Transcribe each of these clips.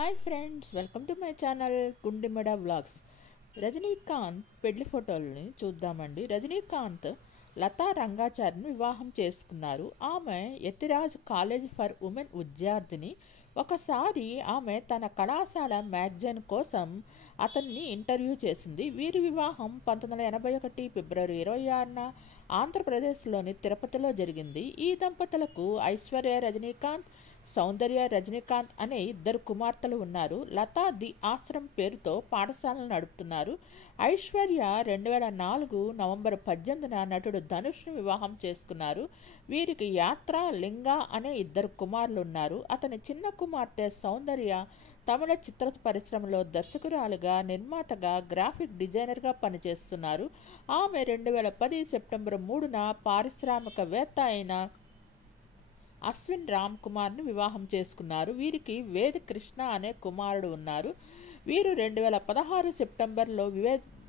Hi friends, welcome to my channel గుండెమడ vlogs. Rajinikanth పెళ్లి ఫోటోలని చూద్దామండి. రజనీకాంత్ లతా రంగాచారిని వివాహం చేసుకున్నారు. ఆమె యతిరాజ్ కాలేజ్ ఫర్ ఉమెన్ విద్యార్థిని. ఒకసారి ఆమె తన కళాశాల మ్యాగజైన్ కోసం అతన్ని ఇంటర్వ్యూ చేసింది. వీరి వివాహం 1981 ఫిబ్రవరి 26న ఆంధ్రప్రదేశ్లోని తిరుపతిలో జరిగింది. ఈ దంపతులకు ఐశ్వర్య రజనీకాంత్, సౌందర్య రజనీకాంత్ అనే ఇద్దరు కుమార్తెలు ఉన్నారు. లతా ది ఆశ్రమ్ పేరుతో పాఠశాలను నడుపుతున్నారు. ఐశ్వర్య 2004 నవంబర్ 18న నటుడు ధనుష్ను వివాహం చేసుకున్నారు. వీరికి యాత్ర, లింగా అనే ఇద్దరు కుమారులు ఉన్నారు. అతని చిన్న కుమార్తె సౌందర్య తమిళ చిత్ర పరిశ్రమలో దర్శకురాలుగా, నిర్మాతగా, గ్రాఫిక్ డిజైనర్గా పనిచేస్తున్నారు. ఆమె 2010 సెప్టెంబర్ 3న పారిశ్రామికవేత్త అయిన అశ్విన్ రామ్ కుమార్ను వివాహం చేసుకున్నారు. వీరికి వేద్ కృష్ణ అనే కుమారుడు ఉన్నారు. వీరు 2016 సెప్టెంబర్లో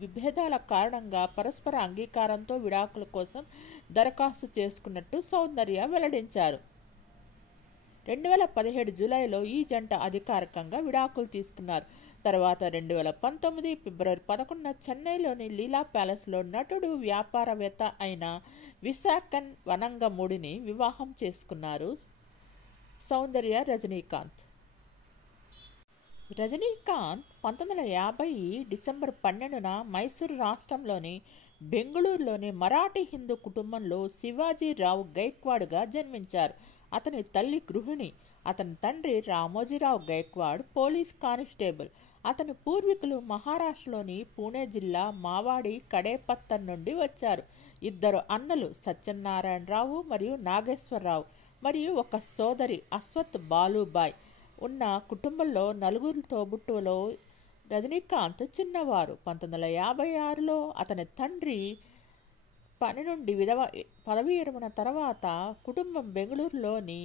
విభేదాల కారణంగా పరస్పర అంగీకారంతో విడాకుల కోసం దరఖాస్తు చేసుకున్నట్టు సౌందర్య వెల్లడించారు. 2017 జూలైలో ఈ జంట అధికారికంగా విడాకులు తీసుకున్నారు. తర్వాత 2019 ఫిబ్రవరి 11న చెన్నైలోని లీలా ప్యాలెస్లో నటుడు, వ్యాపారవేత్త అయిన విశాఖన్ వనంగమూడిని వివాహం చేసుకున్నారు సౌందర్య రజనీకాంత్. రజనీకాంత్ 1950 డిసెంబర్ 12న మైసూరు రాష్ట్రంలోని బెంగళూరులోని మరాఠీ హిందూ కుటుంబంలో శివాజీరావు గైక్వాడ్గా జన్మించారు. అతని తల్లి గృహిణి. అతని తండ్రి రామోజీరావు గైక్వాడ్ పోలీస్ కానిస్టేబుల్. అతని పూర్వీకులు మహారాష్ట్రలోని పూణే జిల్లా మావాడి కడేపత్తన్ నుండి వచ్చారు. ఇద్దరు అన్నలు సత్యనారాయణరావు మరియు నాగేశ్వరరావు మరియు ఒక సోదరి అశ్వత్ బాలుబాయ్ ఉన్న కుటుంబంలో నలుగురు తోబుట్టువులో రజనీకాంత్ చిన్నవారు. 1956లో అతని తండ్రి పని నుండి పదవీ విరమణ తర్వాత కుటుంబం బెంగళూరులోని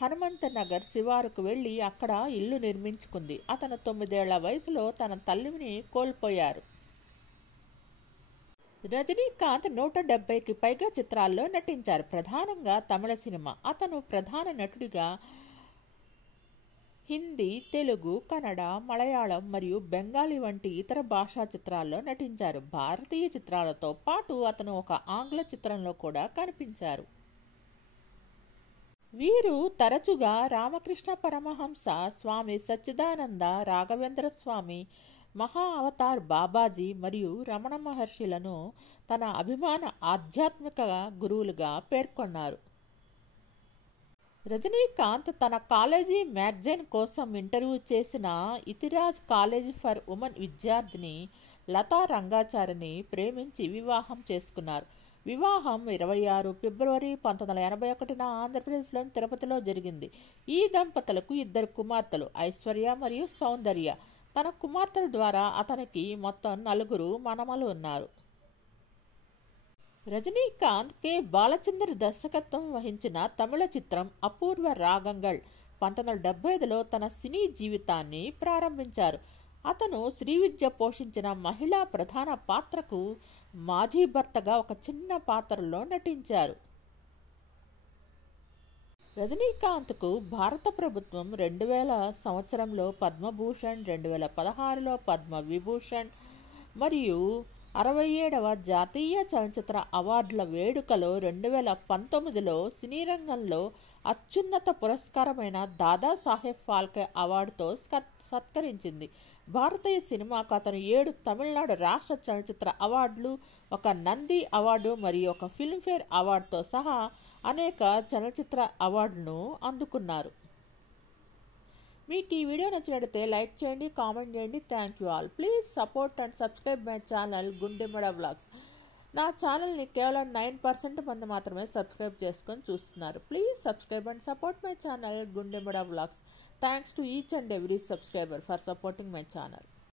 హనుమంత నగర్ శివారుకు వెళ్లి అక్కడ ఇల్లు నిర్మించుకుంది. అతను 9 ఏళ్ల వయసులో తన తల్లిని కోల్పోయారు. రజనీకాంత్ 170కి పైగా చిత్రాల్లో నటించారు, ప్రధానంగా తమిళ సినిమా. అతను ప్రధాన నటుడిగా హిందీ, తెలుగు, కన్నడ, మలయాళం మరియు బెంగాలీ వంటి ఇతర భాషా చిత్రాల్లో నటించారు. భారతీయ చిత్రాలతో పాటు అతను ఒక ఆంగ్ల చిత్రంలో కూడా కనిపించారు. వీరు తరచుగా రామకృష్ణ పరమహంస, స్వామి సచ్చిదానంద, రాఘవేంద్ర స్వామి, మహా అవతార్ బాబాజీ మరియు రమణ మహర్షులను తన అభిమాన ఆధ్యాత్మిక గురువులుగా పేర్కొన్నారు. రజనీకాంత్ తన కాలేజీ మ్యాగజైన్ కోసం ఇంటర్వ్యూ చేసిన యతిరాజ్ కాలేజ్ ఫర్ ఉమెన్ విద్యార్థిని లతా రంగాచారిని ప్రేమించి వివాహం చేసుకున్నారు. వివాహం 26 ఫిబ్రవరి 1981న ఆంధ్రప్రదేశ్లోని తిరుపతిలో జరిగింది. ఈ దంపతులకు ఇద్దరు కుమార్తెలు, ఐశ్వర్య మరియు సౌందర్య. తన కుమార్తెల ద్వారా అతనికి మొత్తం 4 మనమలు ఉన్నారు. రజనీకాంత్ కె బాలచందర్ దర్శకత్వం వహించిన తమిళ చిత్రం అపూర్వ రాగంగల్ 1975లో తన సినీ జీవితాన్ని ప్రారంభించారు. అతను శ్రీవిద్య పోషించిన మహిళా ప్రధాన పాత్రకు మాజీ భర్తగా ఒక చిన్న పాత్రలో నటించారు. రజనీకాంత్కు భారత ప్రభుత్వం 2000 సంవత్సరంలో పద్మభూషణ్, 2016లో పద్మవిభూషణ్ మరియు 67వ జాతీయ చలనచిత్ర అవార్డుల వేడుకలో 2019లో సినీ రంగంలో అత్యున్నత పురస్కారమైన దాదాసాహెబ్ ఫాల్కే అవార్డుతో సత్కరించింది. భారతీయ సినిమాకు అతను 7 తమిళనాడు రాష్ట్ర చలనచిత్ర అవార్డులు, ఒక నంది అవార్డు మరియు ఒక ఫిల్మ్ఫేర్ అవార్డుతో సహా అనేక చలనచిత్ర అవార్డులను అందుకున్నారు. మీకు ఈ వీడియో నచ్చినట్లయితే లైక్ చేయండి, కామెంట్ చేయండి. Thank you all. Please support and subscribe my channel గుండెమడ vlogs. నా ఛానల్ని కేవలం 9% మంది మాత్రమే సబ్స్క్రైబ్ చేసుకొని చూస్తున్నారు. Please subscribe and support my channel గుండెమడ vlogs. Thanks to each and every subscriber for supporting my channel.